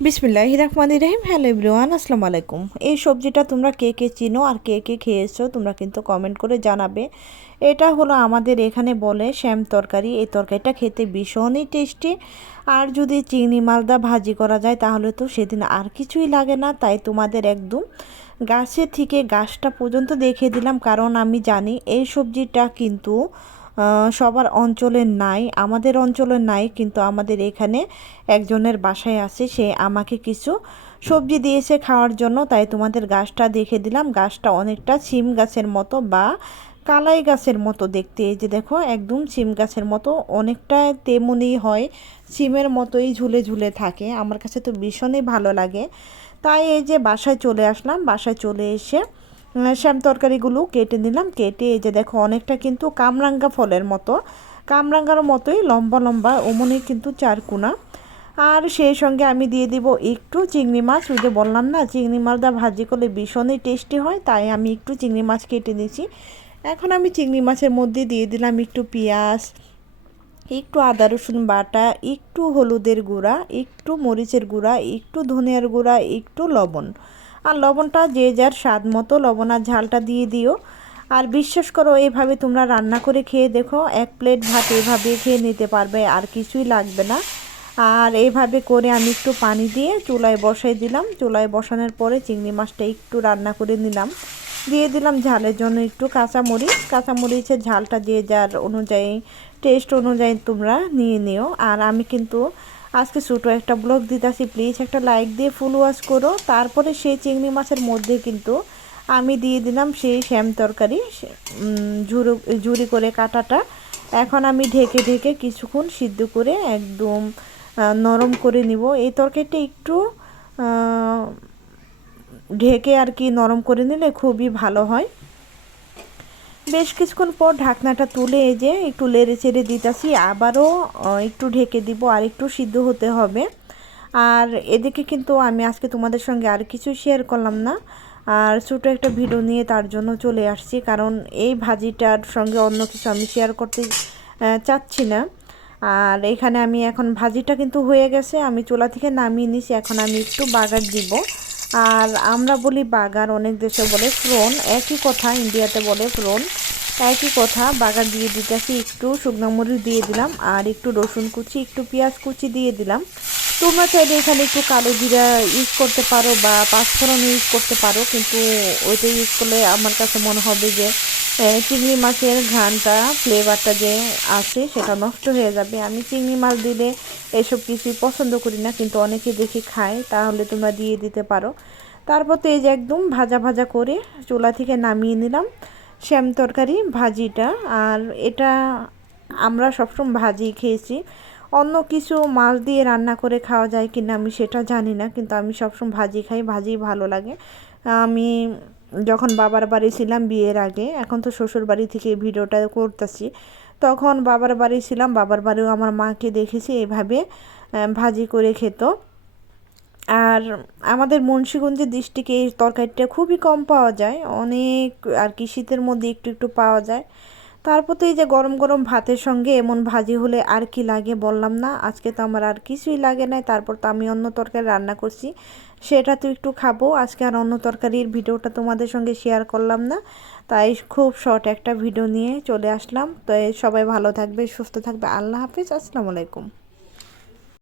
বিসমিল্লাহ রহমান রহিম। Hello everyone, আসসালামু আলাইকুম। এই সবজিটা তোমরা কে কে চিনো আর কে কে খেয়েছো তোমরা কিন্তু কমেন্ট করে জানাবে। এটা হলো আমাদের এখানে বলে শ্যাম তরকারি। এই তরকারিটা খেতে ভীষণই টেস্টি। আর যদি চিংড়ি মালদা ভাজি করা যায় তাহলে তো সেদিন আর কিছুই লাগে না, তাই তোমাদের একদম গাছে থেকে গাছটা পর্যন্ত দেখিয়ে দিলাম। কারণ আমি জানি এই সবজিটা কিন্তু সবার অঞ্চলে নাই, আমাদের অঞ্চলে নাই, কিন্তু আমাদের এখানে একজনের বাসায় আছে, সে আমাকে কিছু সবজি দিয়েছে খাওয়ার জন্য, তাই তোমাদের গাছটা দেখে দিলাম। গাছটা অনেকটা সিম গাছের মতো বা কালাই গাছের মতো দেখতে। এই যে দেখো, একদম সিম গাছের মতো, অনেকটা তেমনি হয় সিমের মতোই ঝুলে ঝুলে থাকে। আমার কাছে তো ভীষণই ভালো লাগে। তাই এই যে বাসায় চলে আসলাম। বাসায় চলে এসে শ্যাম তরকারিগুলো কেটে নিলাম, কেটে এই যে দেখো অনেকটা কিন্তু কামরাঙ্গা ফলের মতো। কামরাঙ্গার মতোই লম্বা লম্বা ওমনই কিন্তু চারকুনা আর সেই সঙ্গে আমি দিয়ে দিব একটু চিংড়ি মাছ, ওই যে বললাম না, চিংড়ি মাছটা ভাজি করলে ভীষণই টেস্টি হয়, তাই আমি একটু চিংড়ি মাছ কেটে দিয়েছি এখন আমি চিংড়ি মাছের মধ্যে দিয়ে দিলাম একটু পেঁয়াজ, একটু আদা রসুন বাটা, একটু হলুদের গুঁড়া, একটু মরিচের গুঁড়া, একটু ধনিয়ার গুঁড়া, একটু লবণ। আর লবণটা যে যার স্বাদ মতো, লবণ আর ঝালটা দিয়ে দিও। আর বিশ্বাস করো, এভাবে তোমরা রান্না করে খেয়ে দেখো, এক প্লেট ভাত এভাবে খেয়ে নিতে পারবে, আর কিছুই লাগবে না। আর এইভাবে করে আমি একটু পানি দিয়ে চুলায় বসাই দিলাম। চুলায় বসানোর পরে চিংড়ি মাছটা একটু রান্না করে নিলাম। দিয়ে দিলাম ঝালের জন্য একটু কাঁচামরিচ। কাঁচামরিচের ঝালটা যে যার অনুযায়ী টেস্ট অনুযায়ী তোমরা নিয়ে নিও। আর আমি কিন্তু আজকে ছোটো একটা ব্লগ দিতেছি প্লিজ একটা লাইক দিয়ে ফুল ওয়াশ করো। তারপরে সেই চিংড়ি মাছের মধ্যে কিন্তু আমি দিয়ে দিলাম সেই শ্যাম তরকারি ঝুরু, ঝুরি করে কাটাটা। এখন আমি ঢেকে ঢেকে কিছুক্ষণ সিদ্ধ করে একদম নরম করে নিব। এই তরকারিটা একটু ঢেকে আর কি নরম করে নিলে খুবই ভালো হয়। বেশ কিছুক্ষণ পর ঢাকনাটা তুলে এই যে একটু লেড়ে চেড়ে দিতেছি, আবারও একটু ঢেকে দিব, আর একটু সিদ্ধ হতে হবে। আর এদিকে কিন্তু আমি আজকে তোমাদের সঙ্গে আর কিছু শেয়ার করলাম না। আর ছোটো একটা ভিডিও নিয়ে তার জন্য চলে আসছি, কারণ এই ভাজিটার সঙ্গে অন্য কিছু আমি শেয়ার করতে চাচ্ছি না। আর এখানে আমি এখন ভাজিটা কিন্তু হয়ে গেছে, আমি চুলা থেকে নামিয়ে নিছি, এখন আমি একটু বাগার দিব। আর আমরা বলি বাগার অনেক দেশে বলে ফ্রন। একই কথা ইন্ডিয়াতে বলে ফ্রন। একই কথা বাগার দিয়ে দিতেছি, একটু শুকনো মরিচ দিয়ে দিলাম আর একটু রসুন কুচি, একটু পেঁয়াজ কুচি দিয়ে দিলাম। তোমরা চাইলে এখানে একটু কালো জিরা ইউজ করতে পারো বা পাঁচফোড়ন ইউজ করতে পারো, কিন্তু ওইটা ইউজ করলে আমার কাছে মনে হবে যে চিংড়ি মাছের ঘানটা ফ্লেভারটা যে আছে সেটা নষ্ট হয়ে যাবে। আমি চিংড়ি মাছ দিলে এসব কিছুই পছন্দ করি না, কিন্তু অনেকে দেখি খায়, তাহলে তোমরা দিয়ে দিতে পারো। তারপর তো এই যে একদম ভাজা ভাজা করে চুলা থেকে নামিয়ে নিলাম শ্যাম তরকারি ভাজিটা। আর এটা আমরা সবসময় ভাজি খেয়েছি। অন্য কিছু মাছ দিয়ে রান্না করে খাওয়া যায় কিনা আমি সেটা জানি না, কিন্তু আমি সবসময় ভাজি খাই, ভাজি ভালো লাগে। আমি যখন বাবার বাড়ি ছিলাম বিয়ের আগে, এখন তো শ্বশুর বাড়ি থেকে ভিডিওটা করতেছি, তখন বাবার বাড়ি ছিলাম, বাবার বাড়িও আমার মাকে দেখেছি, এভাবে ভাজি করে খেত। আর আমাদের মুন্সীগঞ্জের দৃষ্টিকে এই তরকারিটা খুবই কম পাওয়া যায়, অনেক আর কি শীতের মধ্যে একটু একটু পাওয়া যায়। তারপর তো এই যে গরম গরম ভাতের সঙ্গে এমন ভাজি হলে আর কি লাগে বললাম না। আজকে তো আমার আর কিছুই লাগে নাই। তারপর তো আমি অন্য তরকারি রান্না করছি। সেটা তো একটু খাব। আজকে আর অন্য তরকারির ভিডিওটা তোমাদের সঙ্গে শেয়ার করলাম না। তাই খুব শর্ট একটা ভিডিও নিয়ে চলে আসলাম। তো সবাই ভালো থাকবে, সুস্থ থাকবে। আল্লাহ হাফিজ। আসসালামু আলাইকুম।